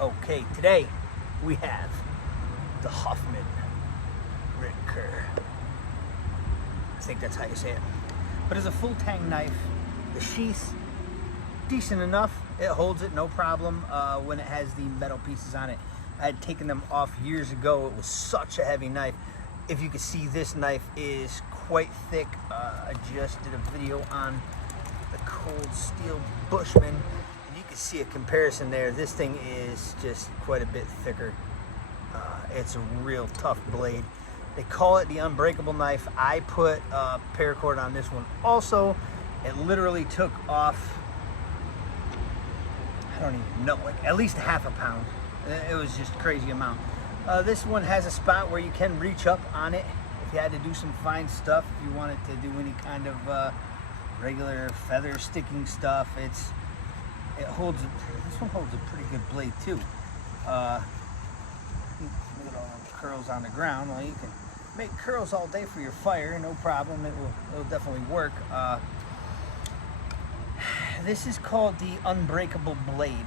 Okay, today we have the Hoffman Richter. I think that's how you say it. But it's a full tang knife. The sheath, decent enough. It holds it, no problem when it has the metal pieces on it. I had taken them off years ago. It was such a heavy knife. If you can see, this knife is quite thick. I just did a video on the cold steel Bushman. And you can see a comparison there. This thing is just quite a bit thicker. It's a real tough blade. They call it the unbreakable knife. I put paracord on this one also. It literally took off, I don't even know, like at least half a pound. It was just a crazy amount. This one has a spot where you can reach up on it if you had to do some fine stuff. If you wanted to do any kind of regular feather sticking stuff, this one holds a pretty good blade too. Look at all the curls on the ground. Well, you can make curls all day for your fire, no problem. It'll definitely work. This is called the unbreakable blade.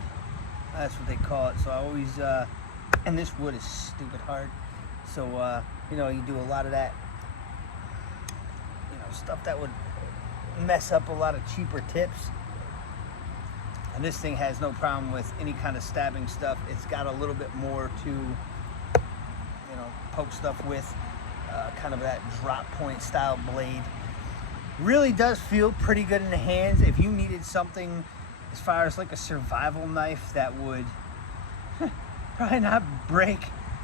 That's what they call it. So I always, and this wood is stupid hard. So, you know, you do a lot of that, stuff that would mess up a lot of cheaper tips. And this thing has no problem with any kind of stabbing stuff. It's got a little bit more to, poke stuff with, kind of that drop point style blade. Really does feel pretty good in the hands. If you needed something as far as like a survival knife that would probably not break.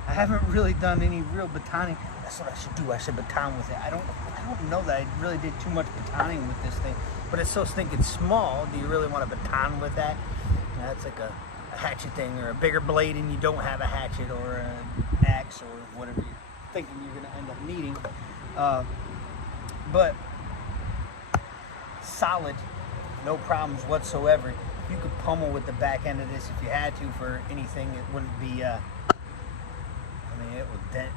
I haven't really done any real batoning. That's what I should do. I should baton with it. I don't know that I really did too much batoning with this thing, but it's so stinking small. Do you really want to baton with that? That's like a hatchet thing, or a bigger blade and you don't have a hatchet or an axe or whatever you're thinking you're going to end up needing. But solid, no problems whatsoever. You could pummel with the back end of this if you had to for anything. It wouldn't be, it would dent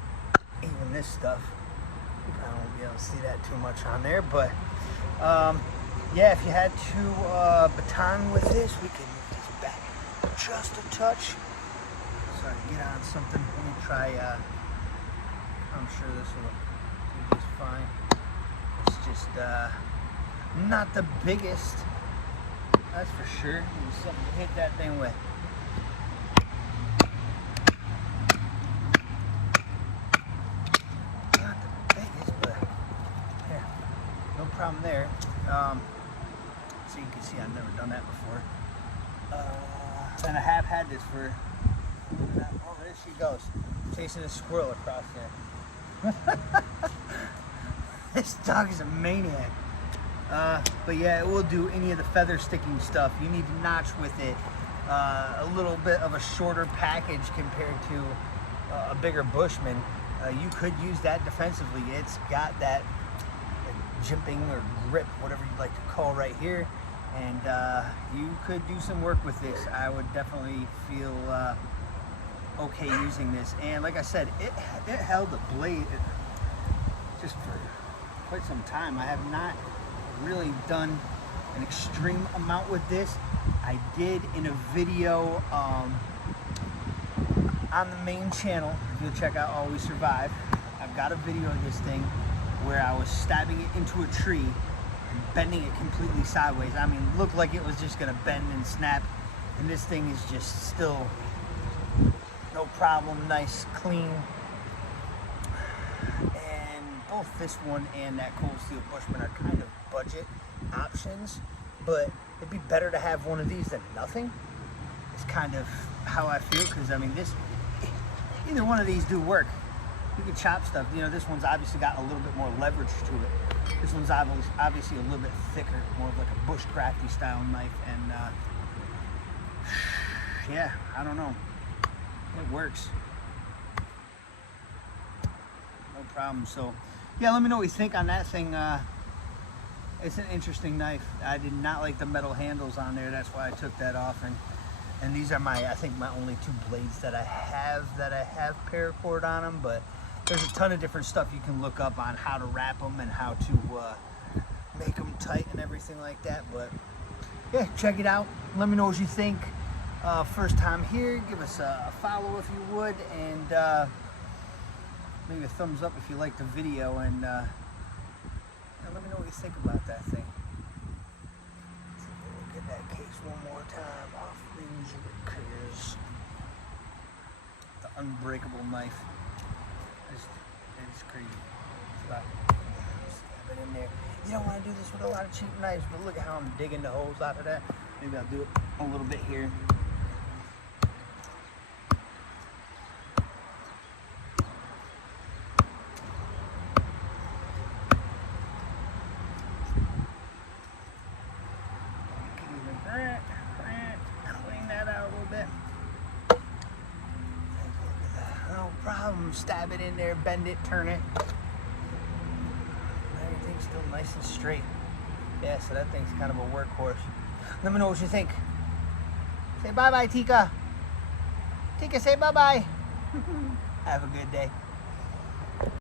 even this stuff. You probably won't be able to see that too much on there, but yeah, if you had to baton with this, we can move this back just a touch. Sorry, get on something. Let me try, I'm sure this will do just fine. It's just not the biggest, that's for sure. There's something to hit that thing with. Not the biggest, but yeah, no problem there. So you can see I've never done that before. And I have had this for, oh, there she goes, chasing a squirrel across there. This dog is a maniac. But yeah, it will do any of the feather sticking stuff. You need to notch with it. A little bit of a shorter package compared to a bigger Bushman. You could use that defensively. It's got that jimping or grip, whatever you'd like to call right here. And you could do some work with this. I would definitely feel okay using this. And like I said, it held the blade just for quite some time. I have not really done an extreme amount with this. I did in a video on the main channel. If you'll check out Always Survive, I've got a video of this thing where I was stabbing it into a tree and bending it completely sideways. I mean, looked like it was just gonna bend and snap, and this thing is just still no problem, nice, clean. Both this one and that cold steel Bushman are kind of budget options, but it'd be better to have one of these than nothing. It's kind of how I feel, because I mean, either one of these do work. You can chop stuff. This one's obviously got a little bit more leverage to it. This one's obviously a little bit thicker, more of like a bushcrafty style knife, and yeah, I don't know. It works. No problem. So yeah, let me know what you think on that thing. It's an interesting knife. I did not like the metal handles on there. That's why I took that off. And these are I think my only two blades that I have paracord on them. But there's a ton of different stuff you can look up on how to wrap them and how to make them tight and everything like that. But yeah, check it out. Let me know what you think. first time here, give us a follow if you would, and maybe a thumbs up if you liked the video, and let me know what you think about that thing. Let's take a look at that case one more time. Hoffman's Richters. The unbreakable knife. It's crazy. Stab it in there. You don't want to do this with a lot of cheap knives, but look at how I'm digging the holes out of that. Maybe I'll do it a little bit here. Clean that out a little bit. No problem. Stab it in there, bend it, turn it. Everything's still nice and straight. Yeah, so that thing's kind of a workhorse. Let me know what you think. Say bye-bye, Tika. Tika, say bye-bye. Have a good day.